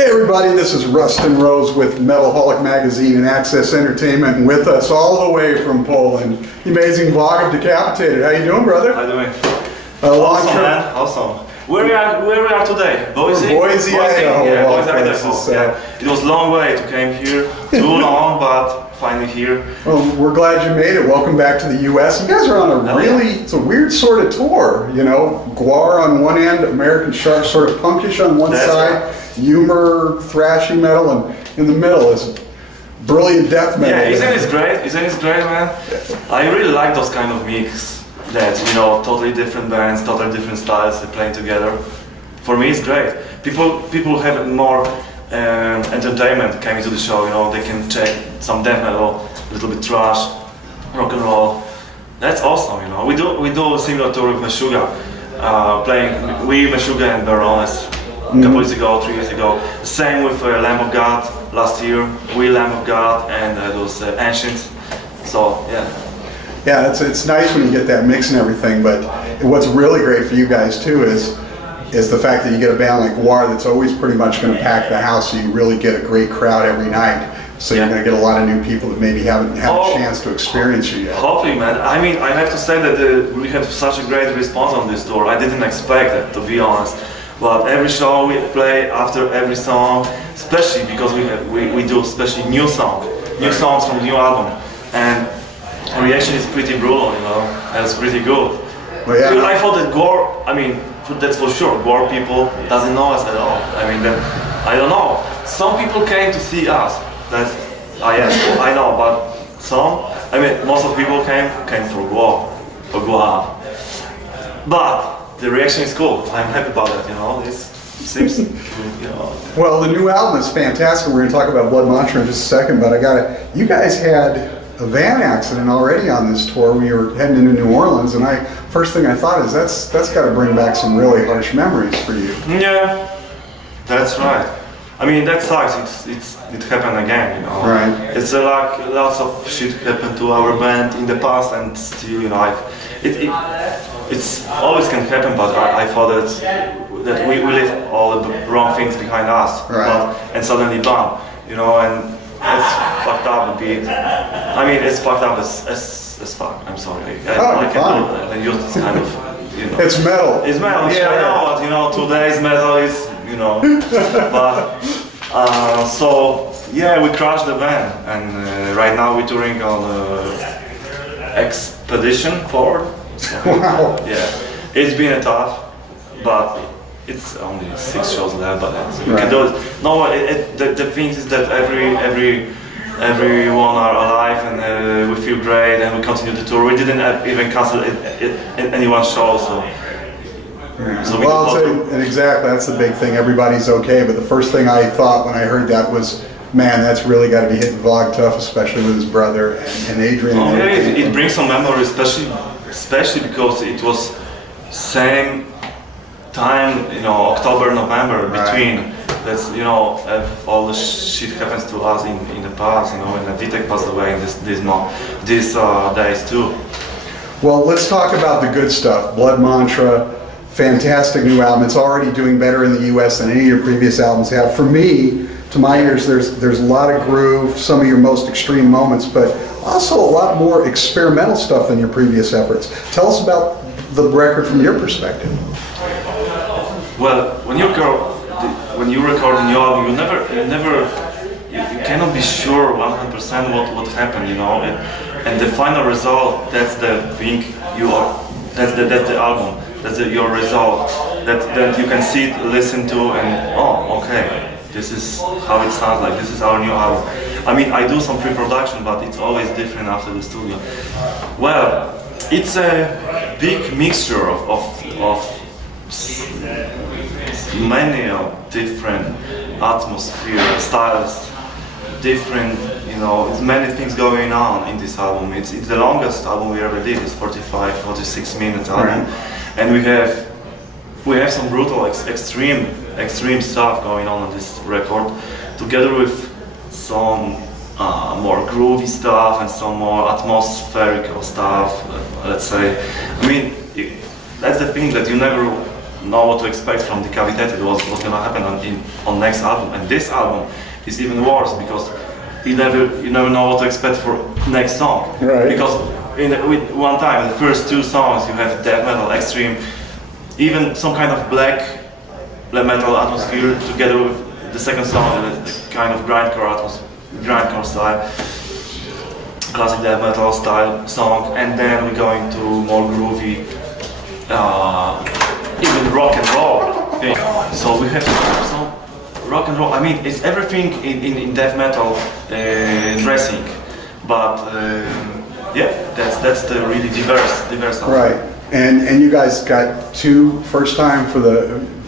Hey everybody, this is Rustin Rose with Metalholic Magazine and Access Entertainment, and with us all the way from Poland, the amazing Vogg of Decapitated. How you doing, brother? How you doing? Awesome, man. Awesome. Where we are today? Boise? Boise, Idaho. Yeah, Boise, Idaho. Yeah. It was a long way to come here. Too long, but finally here. Well, we're glad you made it. Welcome back to the U.S. You guys are on a it's a weird sort of tour, you know. GWAR on one end, American Shark, sort of punkish on one side, right. Humor, thrashy metal, and in the middle is brilliant death metal. Yeah, isn't it great? Isn't it great, man? I really like those kind of mix. That, you know, totally different bands, totally different styles playing together. For me, it's great. People have more entertainment coming to the show. You know, they can check some death metal, a little bit thrash, rock and roll. That's awesome. You know, we do a similar tour with Meshuggah, playing Meshuggah and Baroness a couple years ago, 3 years ago. Same with Lamb of God last year. Lamb of God and those Ancients. So yeah. Yeah, it's nice when you get that mix and everything, but what's really great for you guys too is the fact that you get a band like GWAR that's always pretty much going to pack the house, so you really get a great crowd every night. So you're going to get a lot of new people that maybe haven't had a chance to experience you yet. Hopefully, man. I mean, I have to say that we have such a great response on this tour. I didn't expect it, to be honest. But every show we play after every song, especially because we do especially new songs from the new album, and the reaction is pretty brutal, you know, and it's pretty good. Well, yeah. I thought that GWAR, I mean, that's for sure, GWAR people doesn't know us at all. I mean, I don't know. Some people came to see us. That's, I know, but most of the people came for GWAR. But the reaction is cool. I'm happy about that, you know. It seems, you know. Well, the new album is fantastic. We're going to talk about Blood Mantra in just a second, but you guys had a van accident already on this tour. We were heading into New Orleans, and first thing I thought is that's got to bring back some really harsh memories for you. Yeah, that's right. I mean, that sucks. It happened again, you know. Right. It's like lots of shit happened to our band in the past, and still, you know, it's always can happen. But I thought that we leave all the wrong things behind us, right. And suddenly bam, you know, and it's fucked up a bit. I mean, it's fucked up as fuck. I'm sorry. I can't use this kind of, you know. It's metal. It's metal, yeah, I know, but, you know, today's metal is, you know. But, so, yeah, we crashed the van, and right now we're touring on Expedition Forward. So, wow. Yeah, it's been tough, but it's only 6 shows left, but we can do it. No, the thing is that everyone are alive, and we feel great, and we continue the tour. We didn't even cancel any one show, so. So well, I'll say, exactly, that's the big thing. Everybody's okay, but the first thing I thought when I heard that was, man, that's really got to be hitting Vogg tough, especially with his brother and Adrian. Oh, yeah, it brings some memories, especially because it was same time, you know, October, November, between. That's, you know, if all the shit happens to us in the past, you know, and Vitek passed away in these days too. Well, let's talk about the good stuff. Blood Mantra, fantastic new album. It's already doing better in the U.S. than any of your previous albums have. For me, to my ears, there's a lot of groove, some of your most extreme moments, but also a lot more experimental stuff than your previous efforts. Tell us about the record from your perspective. Well, when you record a new album, you cannot be sure 100% what happened, you know, and the final result, that's the thing that's the album, that's your result, that you can see it, listen to, and oh, okay, this is how it sounds like, this is our new album. I mean, I do some pre-production, but it's always different after the studio. Well, it's a big mixture of many different atmosphere, styles, different, you know, it's many things going on in this album. It's the longest album we ever did. It's 46 minutes album, and we have some brutal, extreme stuff going on this record, together with some more groovy stuff and some more atmospheric stuff. Let's say, I mean, that's the thing that you never know what to expect from Decapitated, what's gonna happen on next album. And this album is even worse because you never know what to expect for next song. Right. Because with one time, the first two songs you have death metal, extreme, even some kind of black metal atmosphere together with the second song, the kind of grindcore style, classic death metal style song, and then we're going to more groovy, even rock and roll thing. So we have some rock and roll. I mean, it's everything in death metal dressing, but yeah, that's the really diverse album. Right. And you guys got first time for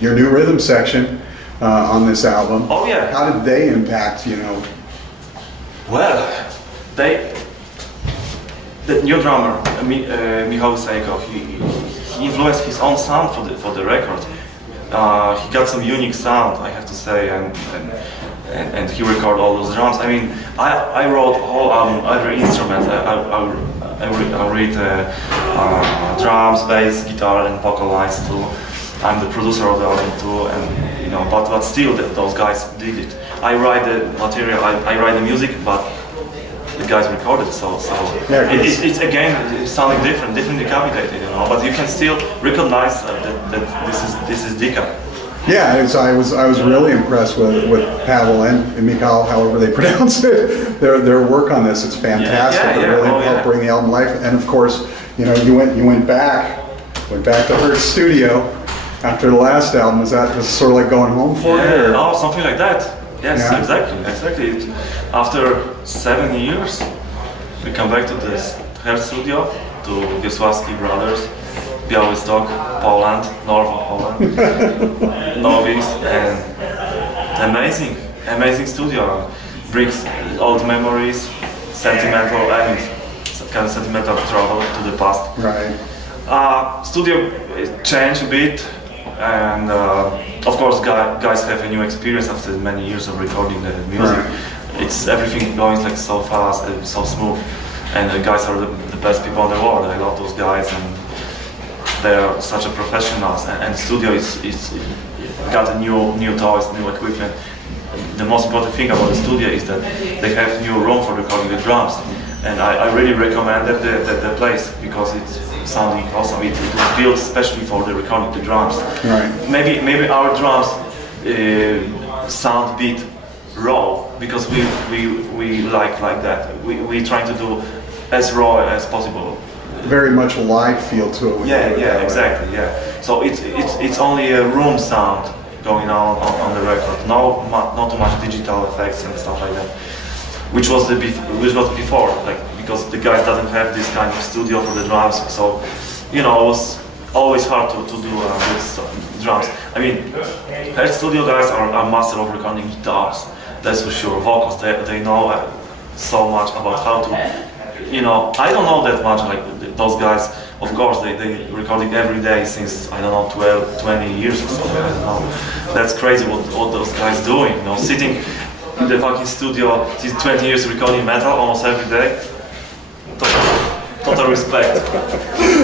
your new rhythm section on this album. Oh yeah. How did they impact, you know? Well, the new drummer, Michał Seiko, he influenced his own sound for the record. He got some unique sound, I have to say, and he recorded all those drums. I mean, I wrote whole album, every instrument. I read drums, bass, guitar, and vocal lines too. I'm the producer of the album too, and you know, but still, those guys did it. I write the material, I write the music, but the guys recorded. So yeah, it's again, it's sounding different Decapitated, you know. But you can still recognize that this is Deca. Yeah, I was really impressed with Pavel and Michał, however they pronounce it. Their work on this, it's fantastic. Yeah. It really helped bring the album to life. And of course, you know, you went back to her studio after the last album. Was sort of like going home for you? Oh, something like that. Yes, exactly. After 7 years, we come back to her studio, to Wacław brothers, Białystok, Poland, north of Poland, Nowice, and amazing studio. Brings old memories, sentimental, kind of sentimental travel to the past. Right. Studio changed a bit, and of course, guys have a new experience after many years of recording the music. Right. It's everything going like so fast and so smooth, and the guys are the best people in the world. I love those guys, and they are such a professionals. And studio is got a new toys, new equipment. The most important thing about the studio is that they have new room for recording the drums, and I really recommend the place because it's sounding awesome. It was built especially for the recording the drums. Right. Maybe our drums sound a bit raw because we like that. We trying to do as raw as possible. Very much a live feel to it. Yeah, exactly. Yeah. So it's only a room sound going on the record. Not too much digital effects and stuff like that. Which was before, like, because the guys doesn't have this kind of studio for the drums. So, you know, it was always hard to do with drums. I mean, her studio guys are master of recording guitars. That's for sure. Vocals, they know so much about how to, you know, I don't know that much like those guys. Of course, they recording every day since, I don't know, 12, 20 years or something, I don't know. That's crazy what those guys doing, you know, sitting in the fucking studio since 20 years recording metal almost every day. Total respect.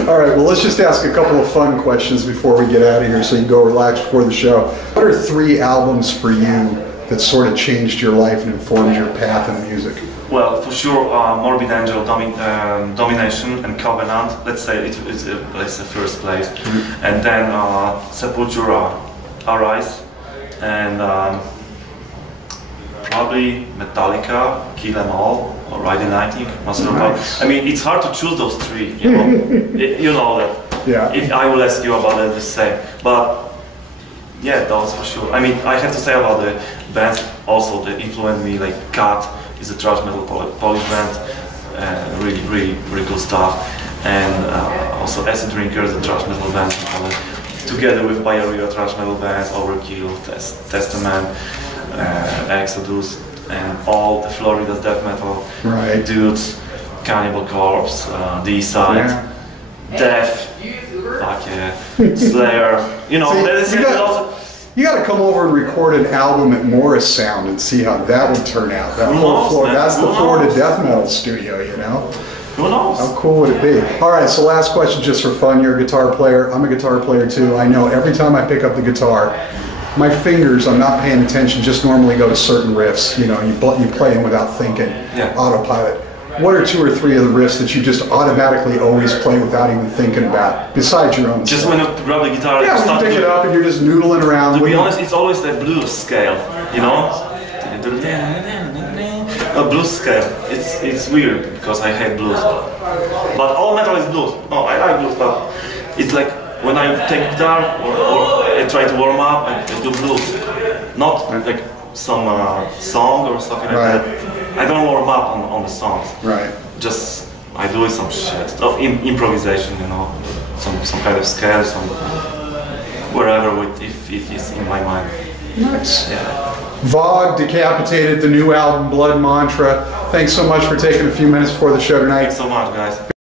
All right, well, let's just ask a couple of fun questions before we get out of here so you can go relax before the show. What are 3 albums for you that sort of changed your life and informed your path in music? Well, for sure, Morbid Angel, Domination, and Covenant. Let's say it's the first place, and then Sepultura, Arise, and probably Metallica, Kill 'Em All, or Ride the Lightning, Master of Puppets. I mean, it's hard to choose those 3. You know, you know that. Yeah. If I will ask you about it, the same, but yeah, those for sure. I mean, I have to say about the bands also that influenced me, like Cat is a thrash metal Polish band, really cool stuff, and also Acid Drinkers, a thrash metal band, together with Bay Area thrash metal bands, Overkill, Testament, Exodus, and all the Florida's death metal dudes, Cannibal Corpse, D-Side, Death, fuck yeah, Slayer, you know, you got to come over and record an album at Morris Sound and see how that would turn out. That's the Florida death metal studio, you know. Who knows? How cool would it be? All right, so last question just for fun. You're a guitar player. I'm a guitar player too. I know every time I pick up the guitar, my fingers, I'm not paying attention, just normally go to certain riffs. You know, you play them without thinking, autopilot. What are 2 or 3 of the riffs that you just automatically always play without even thinking about, besides your own Just stuff? when you grab the guitar, yeah, when you pick it up and you're just noodling around. To be honest, it's always the blues scale, you know? A blues scale. It's weird because I hate blues. But all metal is blues. No, I like blues, but it's like when I take guitar or I try to warm up, I do blues. Not like some song or something like that. I don't warm up on the songs. Right. Just I do some shit, improvisation, you know, some kind of scale, some wherever if it is in my mind. Nice. Yeah. Vogg, Decapitated, the new album, Blood Mantra. Thanks so much for taking a few minutes before the show tonight. Thanks so much, guys.